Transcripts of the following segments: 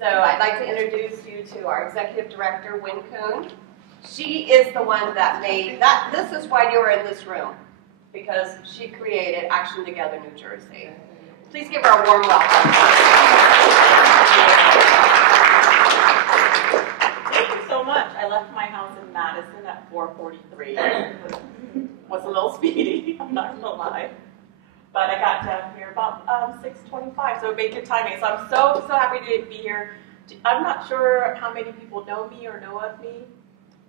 So I'd like to introduce you to our Executive Director, Winn Khuong. She is the one that made that. This is why you are in this room, because she created Action Together New Jersey. Please give her a warm welcome. Thank you so much. I left my house in Madison at 4:43. Was a little speedy, I'm not gonna lie. But I got down here about 6:25, so it made good timing. So I'm so happy to be here. I'm not sure how many people know me or know of me,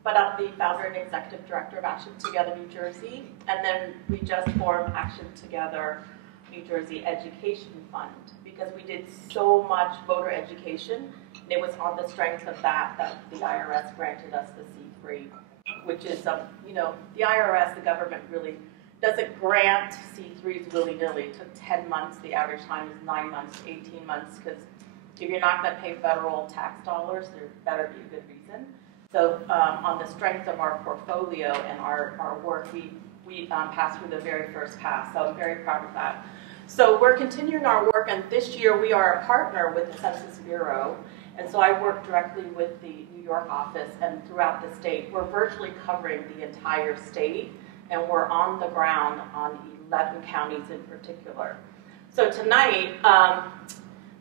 but I'm the founder and executive director of Action Together New Jersey. And then we just formed Action Together New Jersey Education Fund because we did so much voter education. And it was on the strength of that the IRS granted us the C3, which is, you know, the IRS, the government really doesn't grant C3s willy-nilly. It took 10 months. The average time is 9 months, 18 months, because if you're not going to pay federal tax dollars, there better be a good reason. So on the strength of our portfolio and our work, we passed through the very first pass. So I'm very proud of that. So we're continuing our work, and this year we are a partner with the Census Bureau. And so I work directly with the New York office and throughout the state. We're virtually covering the entire state, and we're on the ground on 11 counties in particular. So tonight,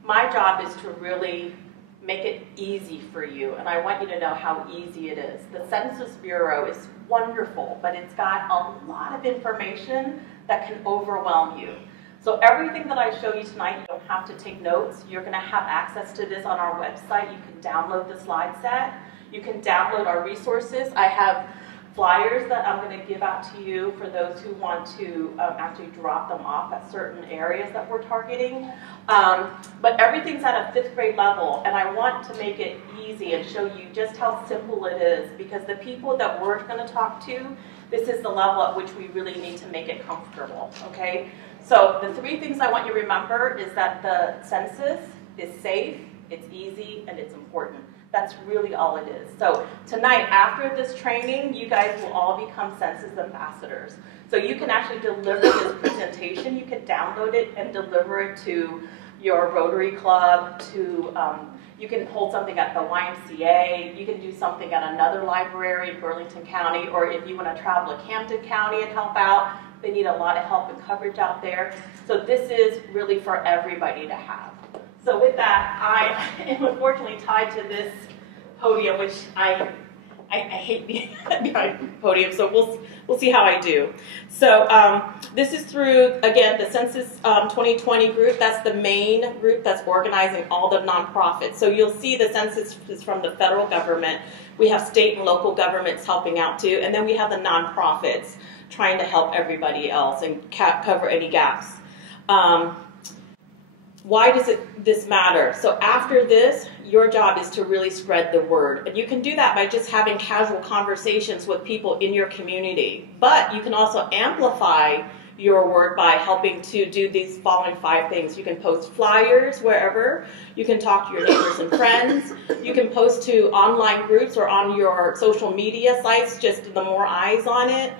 my job is to really make it easy for you, and I want you to know how easy it is. The Census Bureau is wonderful, but it's got a lot of information that can overwhelm you. So everything that I show you tonight, you don't have to take notes. You're going to have access to this on our website. You can download the slide set. You can download our resources. I have flyers that I'm going to give out to you for those who want to actually drop them off at certain areas that we're targeting. But everything's at a 5th grade level, and I want to make it easy and show you just how simple it is, because the people that we're going to talk to, this is the level at which we really need to make it comfortable, okay? So the 3 things I want you to remember is that the census is safe, it's easy, and it's important. That's really all it is. So tonight, after this training, you guys will all become census ambassadors. So you can actually deliver this presentation. You can download it and deliver it to your Rotary Club, you can hold something at the YMCA, you can do something at another library in Burlington County, or if you want to travel to Camden County and help out, they need a lot of help and coverage out there. So this is really for everybody to have. So with that, I am unfortunately tied to this podium, which I hate being behind the podium, so we'll see how I do. So this is through, again, the Census 2020 group. That's the main group that's organizing all the nonprofits. So you'll see the census is from the federal government. We have state and local governments helping out too, and then we have the nonprofits trying to help everybody else and cover any gaps. Why does this matter? So after this, your job is to really spread the word. And you can do that by just having casual conversations with people in your community. But you can also amplify your word by helping to do these following 5 things. You can post flyers wherever. You can talk to your neighbors and friends. You can post to online groups or on your social media sites, just the more eyes on it.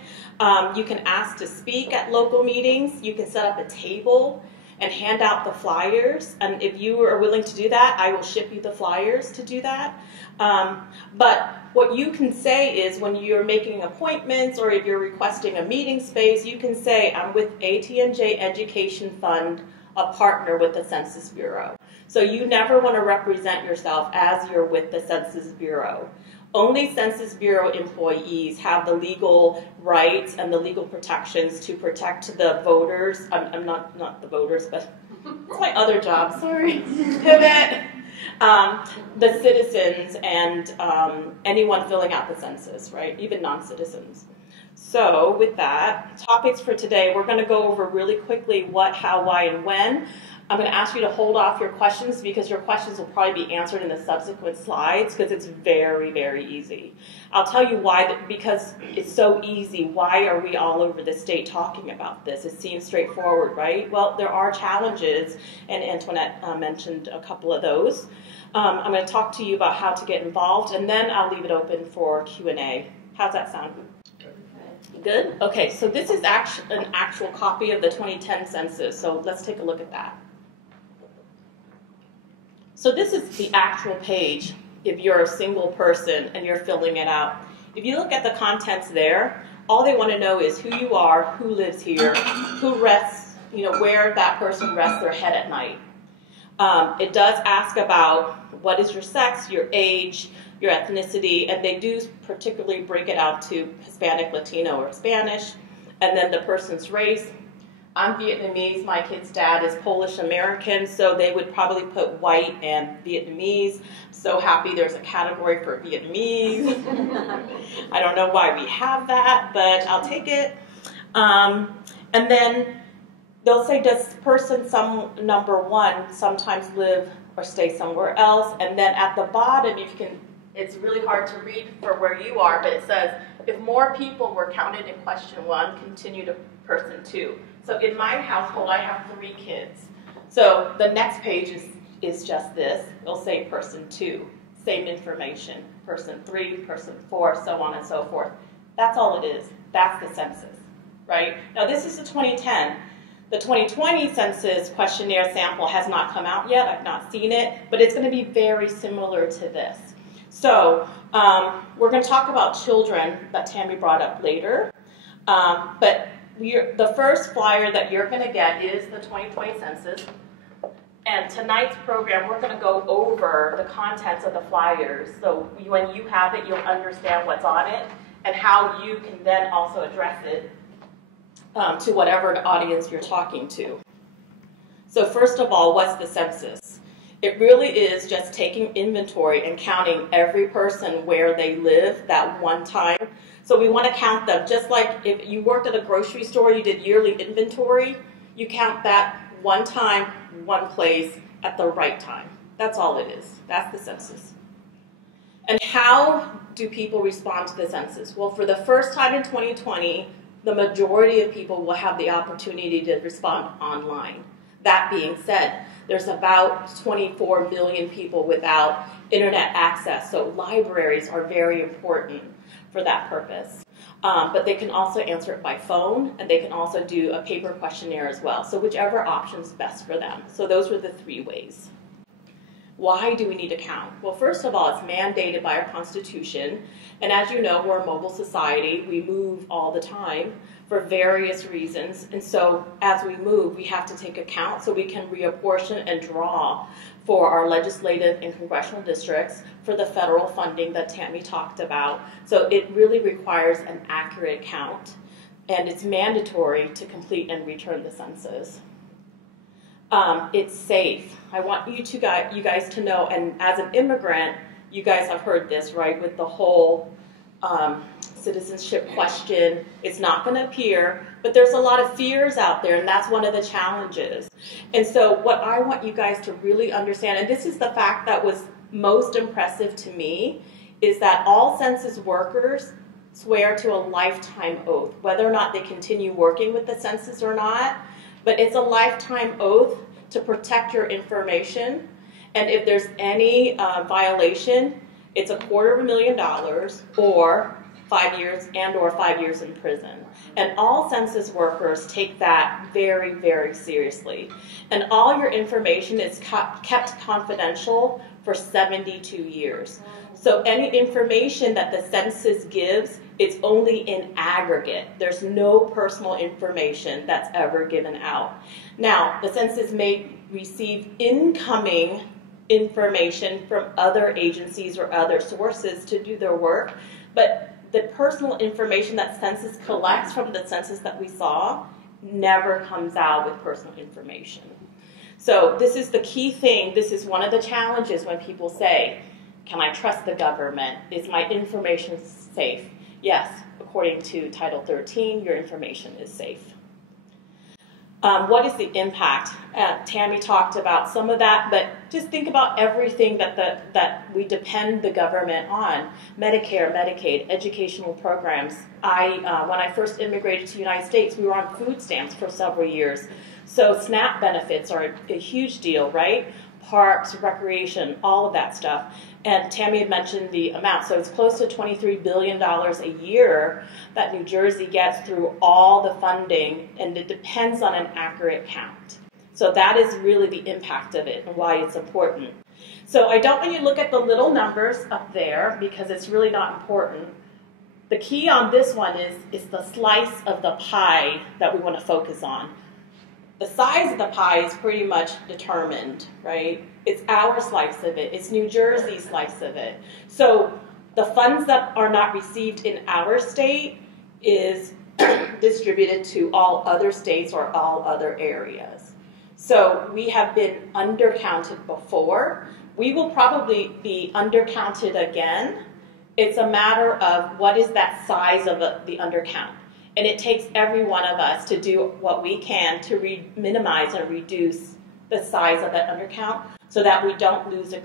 You can ask to speak at local meetings. You can set up a table and hand out the flyers. And if you are willing to do that, I will ship you the flyers to do that. But what you can say is when you're making appointments or if you're requesting a meeting space, you can say, I'm with ATNJ Education Fund, a partner with the Census Bureau. So you never want to represent yourself as you're with the Census Bureau. Only Census Bureau employees have the legal rights and the legal protections to protect the voters. I'm not the voters, but it's my other job. Sorry. Pivot. The citizens and anyone filling out the census, right? Even non-citizens. So with that, topics for today, we're going to go over really quickly what, how, why, and when. I'm going to ask you to hold off your questions because your questions will probably be answered in the subsequent slides because it's very, very easy. I'll tell you why, because it's so easy. Why are we all over the state talking about this? It seems straightforward, right? Well, there are challenges, and Antoinette mentioned a couple of those. I'm going to talk to you about how to get involved, and then I'll leave it open for Q&A. How's that sound? Good? Okay, so this is an actual copy of the 2010 census, so let's take a look at that. So this is the actual page if you're a single person and you're filling it out. If you look at the contents there, all they want to know is who you are, who lives here, who rests, where that person rests their head at night. It does ask about what is your sex, your age, your ethnicity, and they do particularly break it out to Hispanic, Latino, or Spanish, and then the person's race. I'm Vietnamese, my kid's dad is Polish American, so they would probably put white and Vietnamese. So happy there's a category for Vietnamese. I don't know why we have that, but I'll take it. And then they'll say, does person number 1 sometimes live or stay somewhere else? And then at the bottom, it's really hard to read for where you are, but it says, if more people were counted in question 1, continue to person 2. So in my household, I have 3 kids. So the next page is just this. It'll say person 2, same information, person 3, person 4, so on and so forth. That's all it is. That's the census, right? Now this is the 2010. The 2020 census questionnaire sample has not come out yet. I've not seen it, but it's going to be very similar to this. So we're going to talk about children that Tammy brought up later, but the first flyer that you're going to get is the 2020 census. And tonight's program, we're going to go over the contents of the flyers. So when you have it, you'll understand what's on it and how you can then also address it to whatever audience you're talking to. So first of all, what's the census? It really is just taking inventory and counting every person where they live that one time. So we want to count them, just like if you worked at a grocery store, you did yearly inventory, you count that one time, one place, at the right time. That's all it is. That's the census. And how do people respond to the census? Well, for the first time in 2020, the majority of people will have the opportunity to respond online. That being said, there's about 24 million people without internet access, so libraries are very important for that purpose. But they can also answer it by phone, and they can also do a paper questionnaire as well. So whichever option is best for them. So those were the 3 ways. Why do we need to count? Well, first of all, it's mandated by our Constitution. And as you know, we're a mobile society. We move all the time for various reasons. And so as we move, we have to take account so we can reapportion and draw for our legislative and congressional districts for the federal funding that Tammy talked about. So it really requires an accurate count, and it's mandatory to complete and return the census. It's safe. I want you guys to know, and as an immigrant, you guys have heard this, right, with the whole citizenship question. It's not going to appear, but there's a lot of fears out there, and that's one of the challenges. And so what I want you guys to really understand, and this is the fact that was most impressive to me, is that all census workers swear to a lifetime oath, whether or not they continue working with the census or not, but it's a lifetime oath to protect your information. And if there's any violation, it's $250,000 or 5 years or 5 years in prison. And all census workers take that very, very seriously. And all your information is kept confidential for 72 years. So any information that the census gives, it's only in aggregate. There's no personal information that's ever given out. Now, the census may receive incoming information from other agencies or other sources to do their work, but the personal information that census collects from the census that we saw never comes out with personal information. So this is the key thing. This is one of the challenges when people say, can I trust the government? Is my information safe? Yes, according to Title 13, your information is safe. What is the impact? Tammy talked about some of that, but just think about everything that we depend the government on. Medicare, Medicaid, educational programs. When I first immigrated to the United States, we were on food stamps for several years. So SNAP benefits are a huge deal, right? Parks, recreation, all of that stuff. And Tammy had mentioned the amount. So it's close to $23 billion a year that New Jersey gets through all the funding, and it depends on an accurate count. So that is really the impact of it and why it's important. So I don't want you to look at the little numbers up there because it's really not important. The key on this one is the slice of the pie that we want to focus on. The size of the pie is pretty much determined, right? It's our slice of it. It's New Jersey's slice of it. So the funds that are not received in our state is distributed to all other states or all other areas. So we have been undercounted before. We will probably be undercounted again. It's a matter of what is that size of the undercount. And it takes every one of us to do what we can to minimize and reduce the size of that undercount so that we don't lose a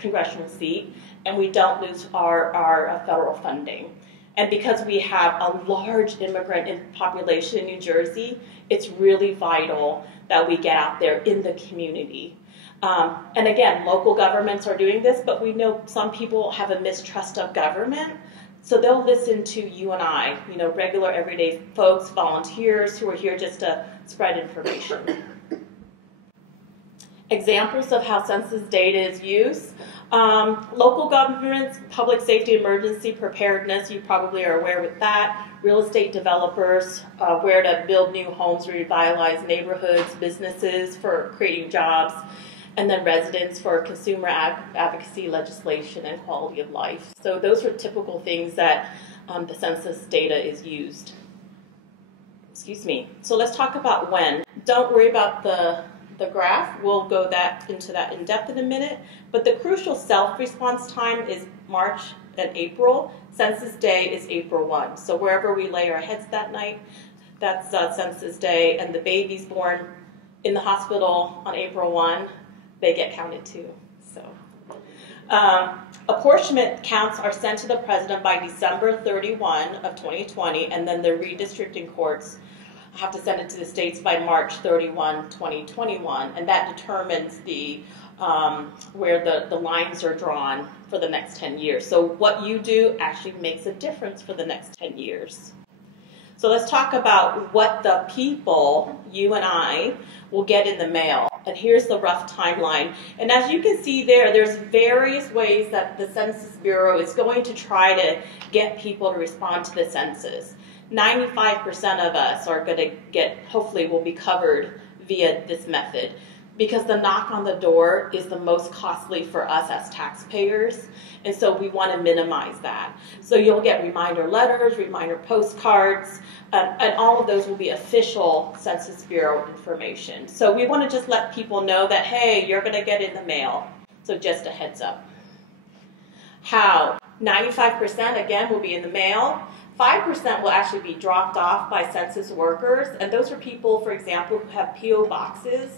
congressional seat and we don't lose our federal funding. And because we have a large immigrant population in New Jersey, it's really vital that we get out there in the community. And again, local governments are doing this, but we know some people have a mistrust of government. So they'll listen to you and I, regular everyday folks, volunteers who are here just to spread information. Examples of how census data is used. Local governments, public safety emergency preparedness, you probably are aware with that. Real estate developers, where to build new homes, revitalize neighborhoods, businesses for creating jobs, and then residents for consumer advocacy legislation and quality of life. So those are typical things that the census data is used. Excuse me. So let's talk about when. Don't worry about the graph. We'll go into that in depth in a minute. But the crucial self-response time is March and April. Census day is April 1. So wherever we lay our heads that night, that's Census day. And the babies born in the hospital on April 1, they get counted too. So apportionment counts are sent to the president by December 31 of 2020, and then the redistricting courts have to send it to the states by March 31, 2021, and that determines the where the lines are drawn for the next 10 years. So what you do actually makes a difference for the next 10 years. So let's talk about what the people, you and I, will get in the mail. And here's the rough timeline. And as you can see there's various ways that the Census Bureau is going to try to get people to respond to the census. 95% of us are going to hopefully will be covered via this method, because the knock on the door is the most costly for us as taxpayers, and so we want to minimize that. So you'll get reminder letters, reminder postcards, and all of those will be official Census Bureau information. So we want to just let people know that, hey, you're going to get in the mail, so just a heads up. How? 95% again will be in the mail. 5% will actually be dropped off by census workers, and those are people, for example, who have P.O. boxes,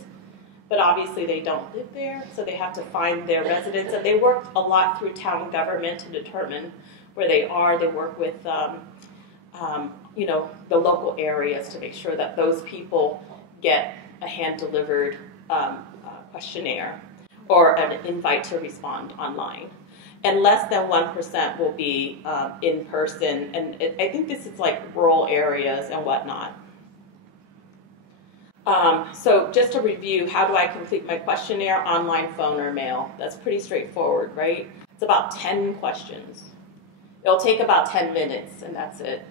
but obviously they don't live there, so they have to find their residents, and they work a lot through town government to determine where they are. They work with, the local areas to make sure that those people get a hand-delivered questionnaire or an invite to respond online. And less than 1% will be in person, and I think this is like rural areas and whatnot. So just to review, how do I complete my questionnaire? Online, phone, or mail? That's pretty straightforward, right? It's about 10 questions. It'll take about 10 minutes, and that's it.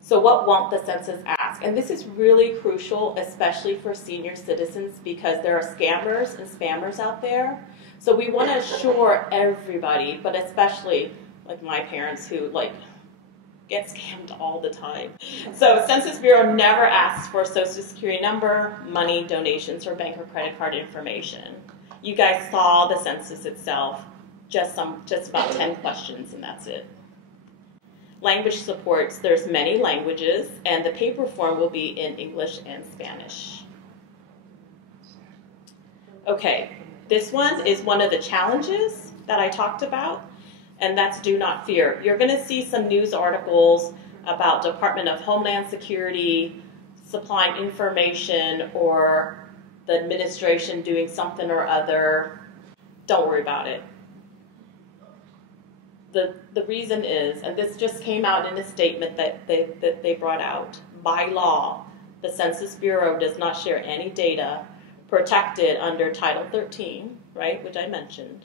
So what won't the census ask? And this is really crucial, especially for senior citizens, because there are scammers and spammers out there. So we want to assure everybody, but especially like my parents who get scammed all the time. So Census Bureau never asks for a Social Security number, money, donations, or bank or credit card information. You guys saw the census itself, just about 10 questions, and that's it. Language supports, there's many languages, and the paper form will be in English and Spanish. Okay, this one is one of the challenges that I talked about, and that's do not fear. You're going to see some news articles about Department of Homeland Security supplying information or the administration doing something or other. Don't worry about it. The reason is, and this just came out in a statement that they brought out, by law, the Census Bureau does not share any data protected under Title 13 right, which I mentioned,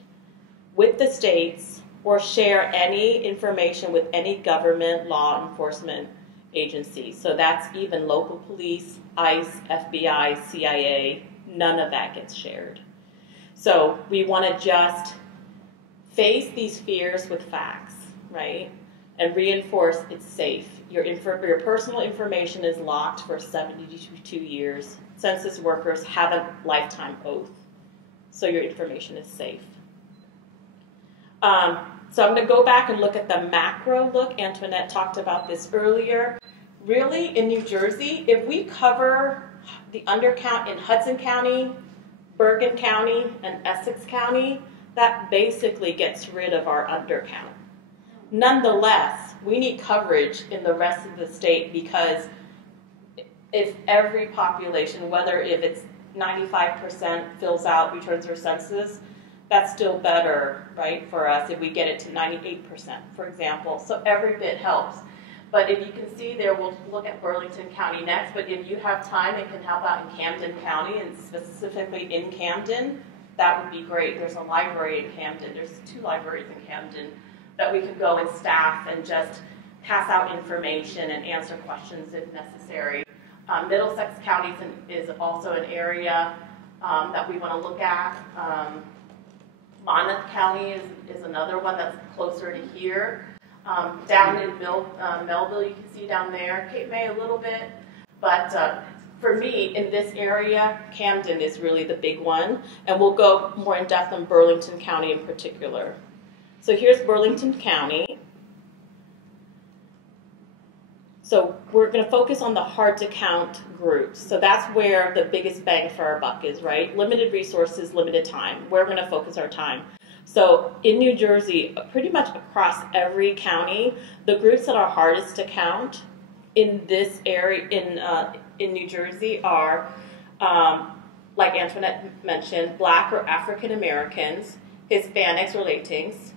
with the states, or share any information with any government law enforcement agency. So that's even local police, ICE, FBI, CIA, none of that gets shared. So we want to just face these fears with facts, right? And reinforce it's safe. Your personal information is locked for 72 years. Census workers have a lifetime oath, so your information is safe. So I'm going to go back and look at the macro look. Antoinette talked about this earlier. Really, in New Jersey, if we cover the undercount in Hudson County, Bergen County, and Essex County, that basically gets rid of our undercount. Nonetheless, we need coverage in the rest of the state, because if every population, whether if it's 95% fills out, returns their census, that's still better, right, for us if we get it to 98%, for example. So every bit helps. But if you can see there, we'll look at Burlington County next, but if you have time and can help out in Camden County, and specifically in Camden, that would be great. There's a library in Camden. There's 2 libraries in Camden that we could go and staff and just pass out information and answer questions if necessary. Middlesex County is also an area that we want to look at. Monmouth County is another one that's closer to here. Down in Melville, you can see down there. Cape May a little bit. But for me, in this area, Camden is really the big one. And we'll go more in depth on Burlington County in particular. So here's Burlington County. So we're going to focus on the hard-to-count groups. So that's where the biggest bang for our buck is, right? Limited resources, limited time. We're going to focus our time. So in New Jersey, pretty much across every county, the groups that are hardest to count in this area, in New Jersey, are, like Antoinette mentioned, Black or African Americans, Hispanics or Latins,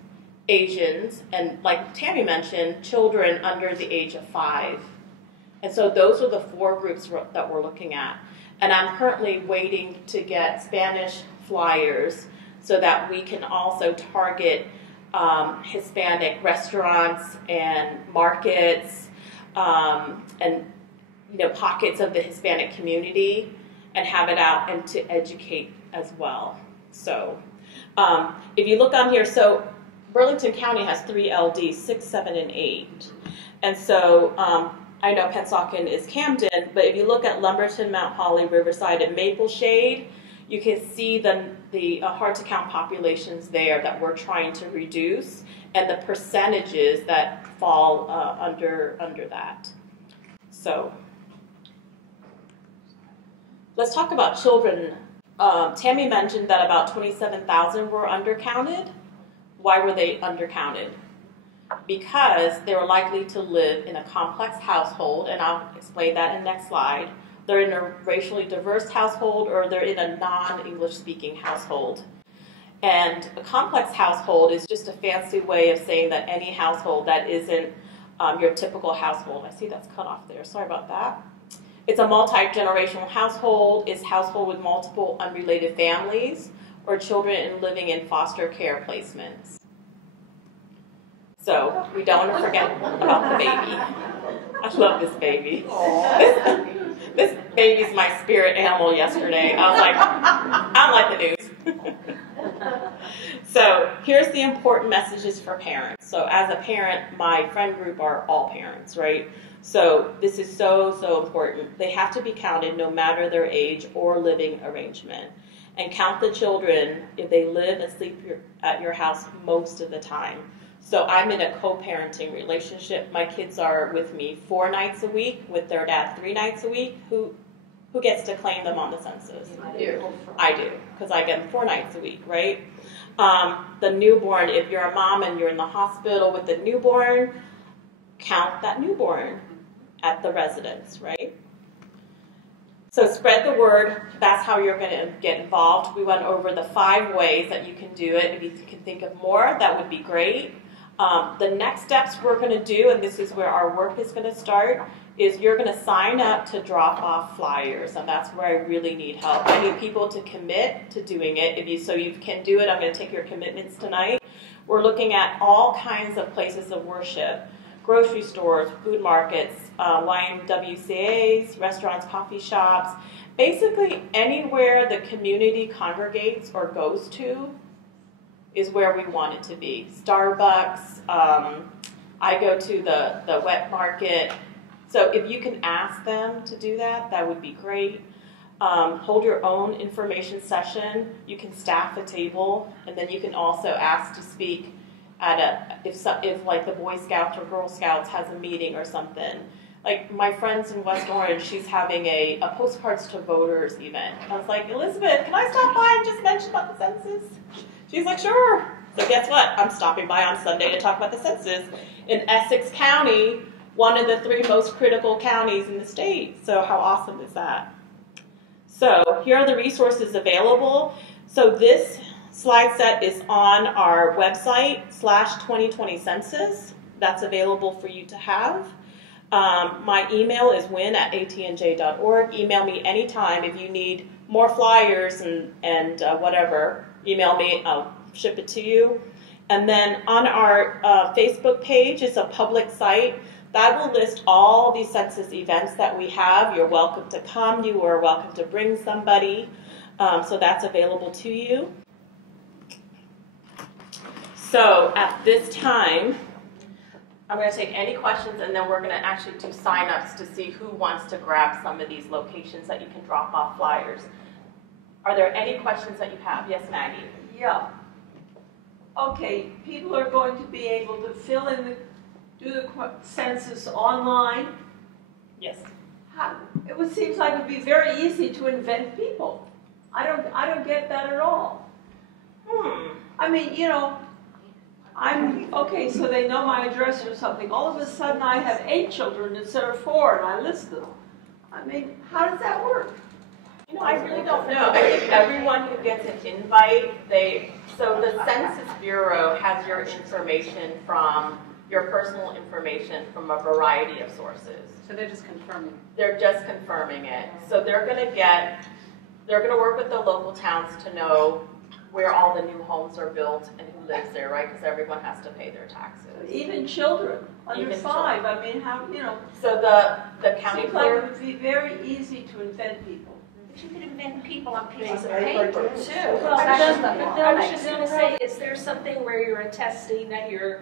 Asians, and like Tammy mentioned, children under the age of 5. And so those are the 4 groups that we're looking at. And I'm currently waiting to get Spanish flyers so that we can also target Hispanic restaurants and markets and pockets of the Hispanic community, and have it out and to educate as well. So if you look on here, so Burlington County has 3 LDs, 6, 7, and 8. And so I know Pennsauken is Camden, but if you look at Lumberton, Mount Holly, Riverside, and Maple Shade, you can see the hard-to-count populations there that we're trying to reduce, and the percentages that fall under that. So let's talk about children. Tammy mentioned that about 27,000 were undercounted. Why were they undercounted? Because they were likely to live in a complex household, and I'll explain that in the next slide. They're in a racially diverse household, or they're in a non-English speaking household. And a complex household is just a fancy way of saying that any household that isn't your typical household. I see that's cut off there, sorry about that. It's a multi-generational household. It's a household with multiple unrelated families, or children living in foster care placements. So we don't want to forget about the baby. I love this baby. This baby's my spirit animal yesterday. I was like, I don't like the news. So here's the important messages for parents. So as a parent, my friend group are all parents, right? So this is so, so important. They have to be counted no matter their age or living arrangement. And count the children if they live and sleep at your house most of the time. So I'm in a co-parenting relationship. My kids are with me 4 nights a week, with their dad 3 nights a week. Who gets to claim them on the census? I do, because I get them 4 nights a week, right? The newborn, if you're a mom and you're in the hospital with the newborn, count that newborn at the residence, right? So spread the word. That's how you're going to get involved. We went over the 5 ways that you can do it. If you can think of more, that would be great. The next steps we're going to do, and this is where our work is going to start, is you're going to sign up to drop off flyers, and that's where I really need help. I need people to commit to doing it. So you can do it, I'm going to take your commitments tonight. We're looking at all kinds of places of worship, grocery stores, food markets, YMWCAs, restaurants, coffee shops, basically anywhere the community congregates or goes to is where we want it to be. Starbucks, I go to the wet market. So if you can ask them to do that, that would be great. Hold your own information session. You can staff a table, and then you can also ask to speak at if like the Boy Scouts or Girl Scouts has a meeting or something. Like my friends in West Orange, she's having a postcards to voters event. I was like, Elizabeth, can I stop by and just mention about the census? She's like, sure. So guess what? I'm stopping by on Sunday to talk about the census in Essex County, one of the 3 most critical counties in the state. So how awesome is that? So here are the resources available. So this slide set is on our website, /2020 census. That's available for you to have. My email is winn@atnj.org. Email me anytime if you need more flyers and whatever. Email me, I'll ship it to you. And then on our Facebook page, it's a public site. That will list all the census events that we have. You're welcome to come. You are welcome to bring somebody. So that's available to you. So at this time, I'm going to take any questions, and then we're going to actually do sign-ups to see who wants to grab some of these locations that you can drop off flyers. Are there any questions that you have? Yes, Maggie? Yeah. Okay, people are going to be able to do the census online. Yes. It seems like it would be very easy to invent people. I don't get that at all. I mean, you know, okay, so they know my address or something. All of a sudden I have 8 children instead of 4 and I list them. I mean, how does that work? You know, I really don't know. I think everyone who gets an invite, so the Census Bureau has your information your personal information from a variety of sources. So they're just confirming. They're just confirming it. So they're going to work with the local towns to know where all the new homes are built and who lives there, right? Because everyone has to pay their taxes. Even children under 5. I mean, how, you know. So the county seems like it would be very easy to invent people. But you could invent people on pieces of paper too. Well, I was just going to say, is there something where you're attesting that you're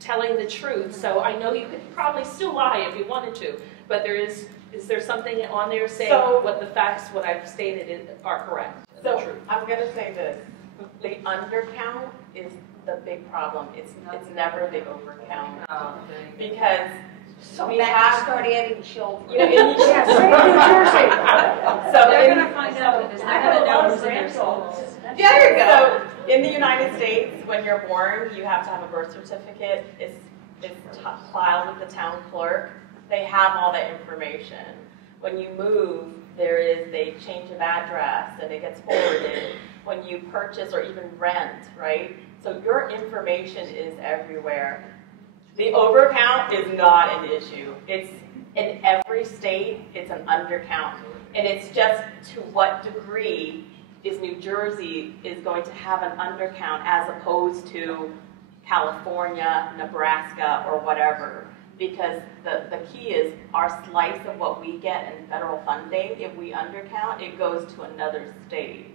telling the truth? So I know you could probably still lie if you wanted to, but is there something on there saying what the facts, what I've stated are correct? So I'm going to say this: the undercount is the big problem. It's never the overcount because we have started adding children. You know, Yes, New Jersey. So They're going to find out that there's not going to numbers in their schools. There you go. So in the United States, when you're born, you have to have a birth certificate. It's filed with the town clerk. They have all that information. When you move, they change of address and it gets forwarded. When you purchase or even rent, right? So your information is everywhere. The overcount is not an issue. It's in every state, it's an undercount. And it's just to what degree is New Jersey is going to have an undercount as opposed to California, Nebraska, or whatever. Because the key is our slice of what we get in federal funding, if we undercount, it goes to another state.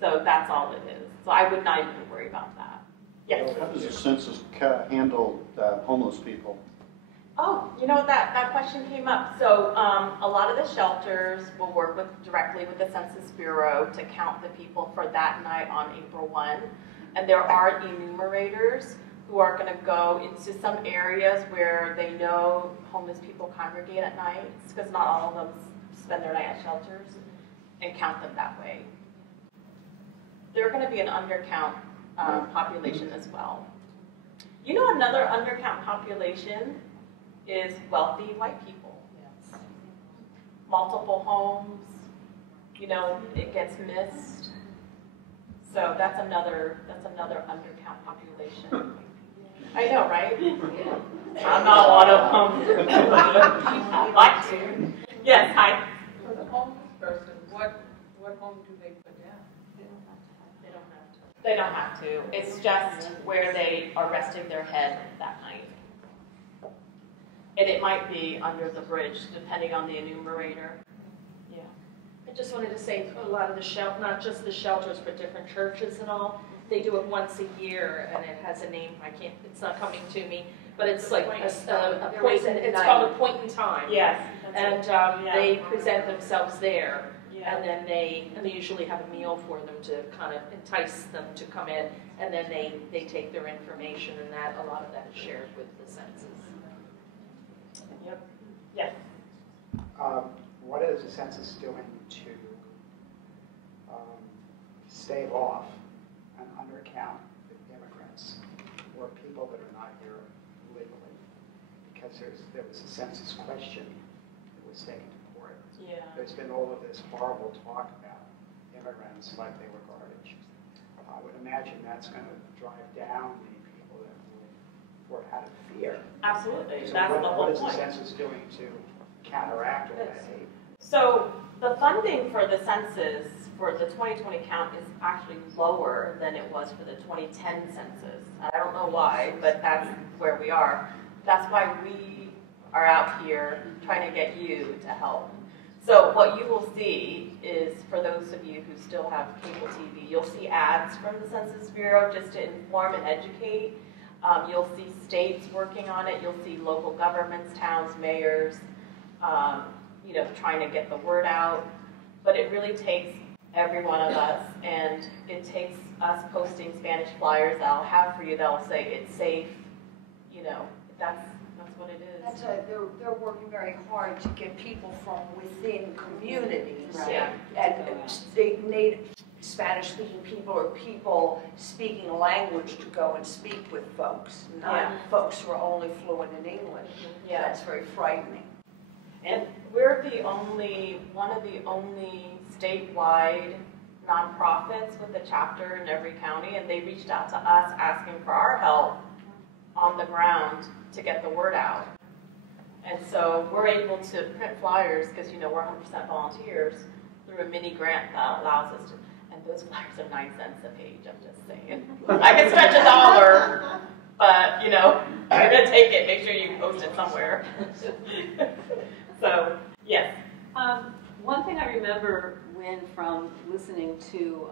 So that's all it is. So I would not even worry about that. Yes? How does the census handle homeless people? Oh, you know, that question came up. So a lot of the shelters will work directly with the Census Bureau to count the people for that night on April 1. And there are enumerators who are going to go into some areas where they know homeless people congregate at night, because not all of them spend their night at shelters, and count them that way. They're going to be an undercount population as well. You know, another undercount population is wealthy white people. Yes. Multiple homes, you know, it gets missed. So that's another undercount population. I know, right? I'm not one of them. I'd like to. Yes, hi. For the homeless person, what home do they put down? They don't have to. It's just where they are resting their head that night. And it might be under the bridge, depending on the enumerator. Yeah. I just wanted to say, a lot of the not just the shelters, but different churches and all, they do it once a year, and it has a name. It's not coming to me, but it's like a point. It's called a point in time. Yes. And they present themselves there. Yeah. And then they usually have a meal for them to kind of entice them to come in, and then they take their information, and a lot of that is shared with the census. Yep. Yes. What is the census doing to stave off and undercount the immigrants or people that are not here legally? Because there was a census question that was taken to court. Yeah. There's been all of this horrible talk about immigrants like they were garbage. I would imagine that's going to drive down the people that were out of fear. Absolutely. So That's the whole what is point. the census doing to counteract all that hate? So the funding for the census for the 2020 count is actually lower than it was for the 2010 census. I don't know why, but that's where we are. That's why we are out here trying to get you to help. So what you will see is, for those of you who still have cable TV, you'll see ads from the Census Bureau just to inform and educate. You'll see states working on it. You'll see local governments, towns, mayors, trying to get the word out. But it really takes every one of us, and it takes us posting Spanish flyers that I'll have for you that'll say it's safe. That's what it is. They're working very hard to get people from within communities Right. and native Spanish-speaking people or people speaking a language to go and speak with folks, not folks who are only fluent in English. Yeah. That's very frightening. And we're one of the only statewide nonprofits with a chapter in every county, and they reached out to us asking for our help on the ground to get the word out. And so we're able to print flyers because, we're 100% volunteers through a mini grant that allows us to, and those flyers are 9 cents a page, I'm just saying. I can stretch $1, but, you're going to take it, make sure you post it somewhere. So, yes. One thing I remember, Winn, from listening to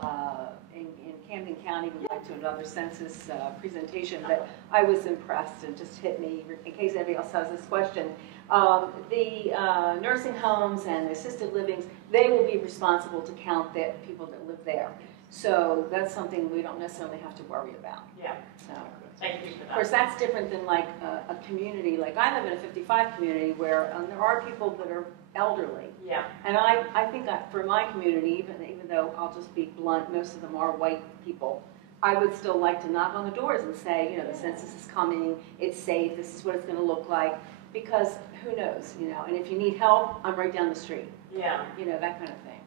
in Camden County, we went to another census presentation that I was impressed and just hit me in case anybody else has this question. The nursing homes and the assisted livings, they will be responsible to count the people that live there. So that's something we don't necessarily have to worry about. Yeah. So. Thank you for that. Of course, that's different than like a community. Like I live in a 55 community where there are people that are elderly. Yeah. And I think that for my community, even though I'll just be blunt, most of them are white people, I would still like to knock on the doors and say, the census is coming, it's safe, this is what it's going to look like, because who knows, and if you need help, I'm right down the street. Yeah. That kind of thing.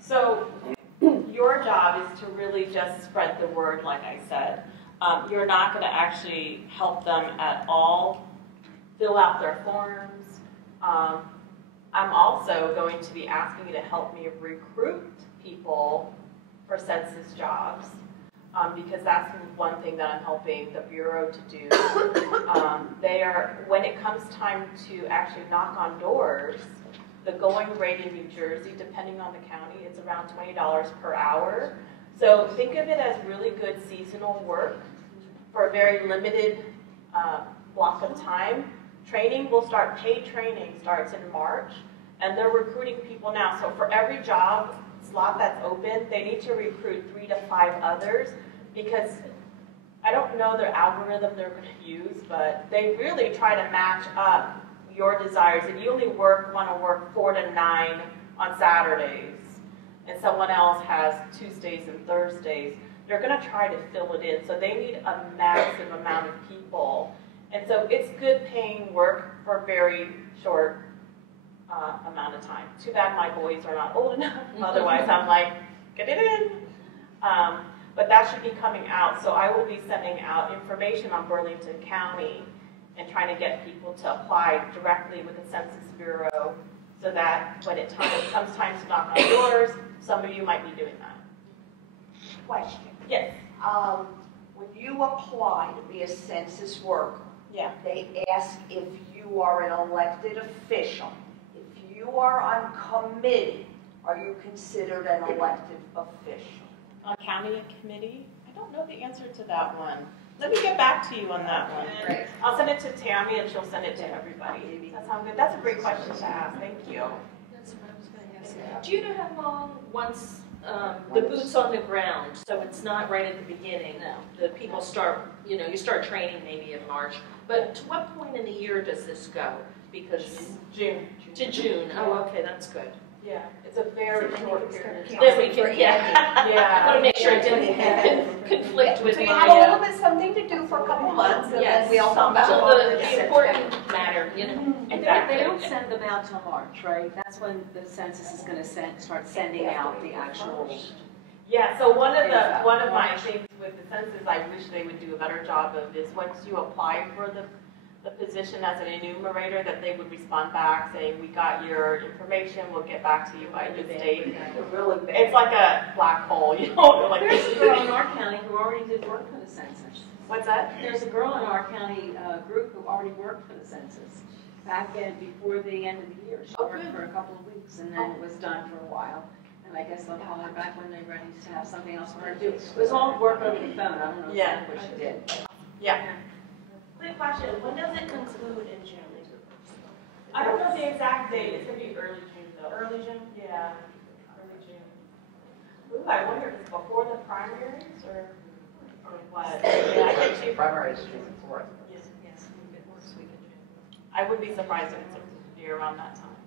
So your job is to really just spread the word, like I said. You're not going to actually help them at all fill out their forms. I'm also going to be asking you to help me recruit people for census jobs, because that's one thing that I'm helping the Bureau to do. When it comes time to actually knock on doors, the going rate in New Jersey, depending on the county, it's around $20 per hour. So think of it as really good seasonal work for a very limited block of time. Paid training starts in March, and they're recruiting people now. So for every job slot that's open, they need to recruit 3 to 5 others, because I don't know their algorithm they're going to use, but they really try to match up your desires. If you only want to work 4 to 9 on Saturdays, and someone else has Tuesdays and Thursdays, they're going to try to fill it in. So they need a massive amount of people. And so it's good paying work for a very short amount of time. Too bad my boys are not old enough. Otherwise, I'm like, get it in. but that should be coming out. So I will be sending out information on Burlington County and trying to get people to apply directly with the Census Bureau so that when it comes time to knock on doors, some of you might be doing that. Question. Yes. When you apply to be a census worker, Yeah. they ask if you are an elected official. If you are on committee, are you considered an elected official? On county committee? I don't know the answer to that one. Let me get back to you on that one. Right. I'll send it to Tammy and she'll send it to everybody. That sounds good. That's a great question to ask. Thank you. That's what I was going to ask. Do you know how long once the boots on the ground, so it's not right at the beginning, the people start, you start training maybe in March, but to what point in the year does this go? Because June. to June, oh, okay, that's good. Yeah, it's a very short period of time. Then we can, I want to make sure it didn't conflict with So you my, have a little bit something to do for a couple months, and then we all come back. so the important matter, And they don't send them out till March, right? That's when the census is going to start sending out the actual. Yeah, so one of my things with the census I wish they would do a better job of is once you apply for the position as an enumerator, that they would respond back saying, we got your information, we'll get back to you by this date. It's like a black hole, like. There's a girl in our county who already did work for the census. What's that? There's a girl in our county group who already worked for the census back before the end of the year. She worked for a couple of weeks and then it was done for a while. And I guess they'll call her back when they're ready to have something else for her to do. It was all work over the phone. I don't know exactly what she did. Yeah. Quick question, when does it conclude in June? I don't know the exact date. It's going to be early June, though. Early June? Yeah, early June. Ooh, I wonder if it's before the primaries or what? Yeah, I get you. Primary is June 4th. Yes, first week in June. I wouldn't be surprised if it's near around that time.